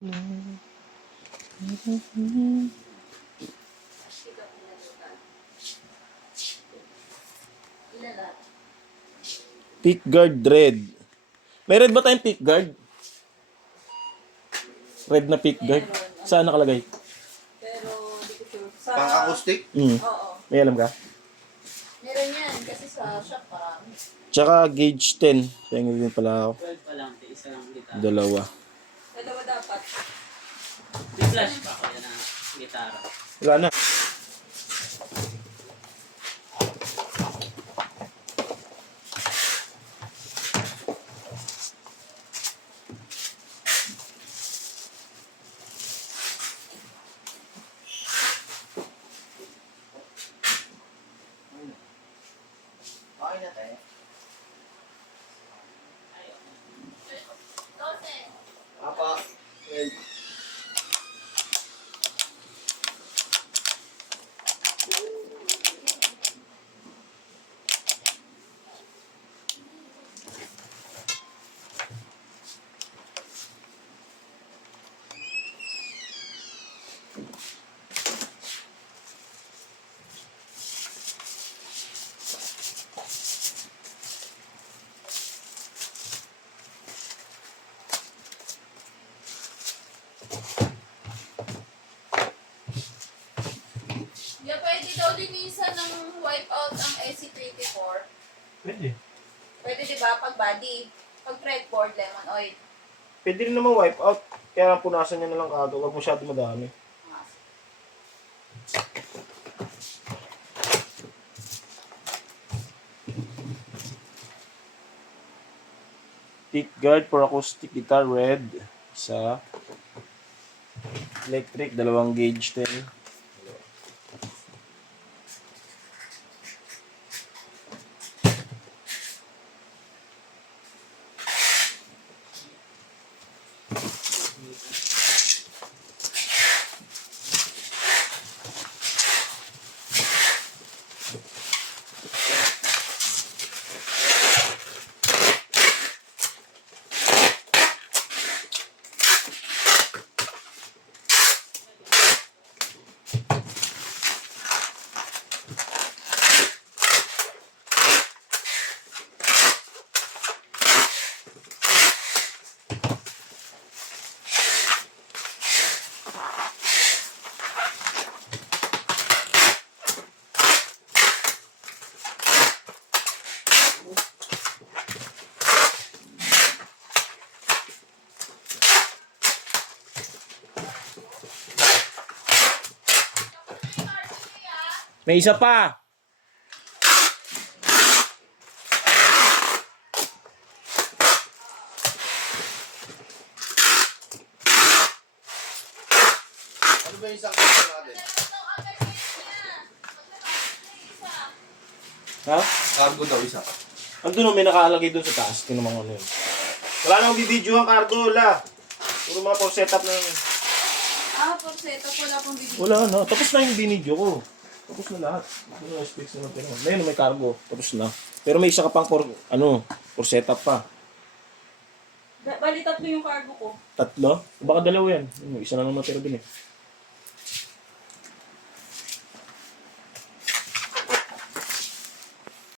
Pick guard red. May red ba tayong pick guard? Red na pick guard? Saan nakalagay? Pero, hindi ko sure. Sa... Pang-acoustic? Oo. May alam ka? Meron yan. Kasi sa shop parang. Tsaka gauge 10. Pengen din pala ako. 12 pa lang, isa lang gitara. Dalawa. Dalawa dapat. May flash pa ko yan ang gitara. Wala na. Okay na tayo. Apa? Well, Yeah, pwede daw linisan ng wipeout ang SC24. Pwede. Pwede diba pag body? Pag fretboard, lemon oil. Pwede rin naman wipe out. Kaya lang punasan niya na lang agad. Huwag masyado madami. Pick guard for acoustic guitar red. Isa. Electric, dalawang gauge 10. May isa pa. ano ba yung isang gusto natin? Ha? Cargo daw isa. Andun may nakaalagay dun sa taas. Tingnan mo ano yun. Wala nang bibidyo ang cargo, wala. Puro mga for setup na yun. For setup, wala pong video. Wala na. Tapos na yung binidyo ko. Tapos na lahat. Yung specs na lang. Ngayon may cargo. Tapos na. Pero may isa ka pang for setup pa. Bali, tatlo yung cargo ko. Tatlo? Baka dalawa yan. Yung isa na lang natira dun eh.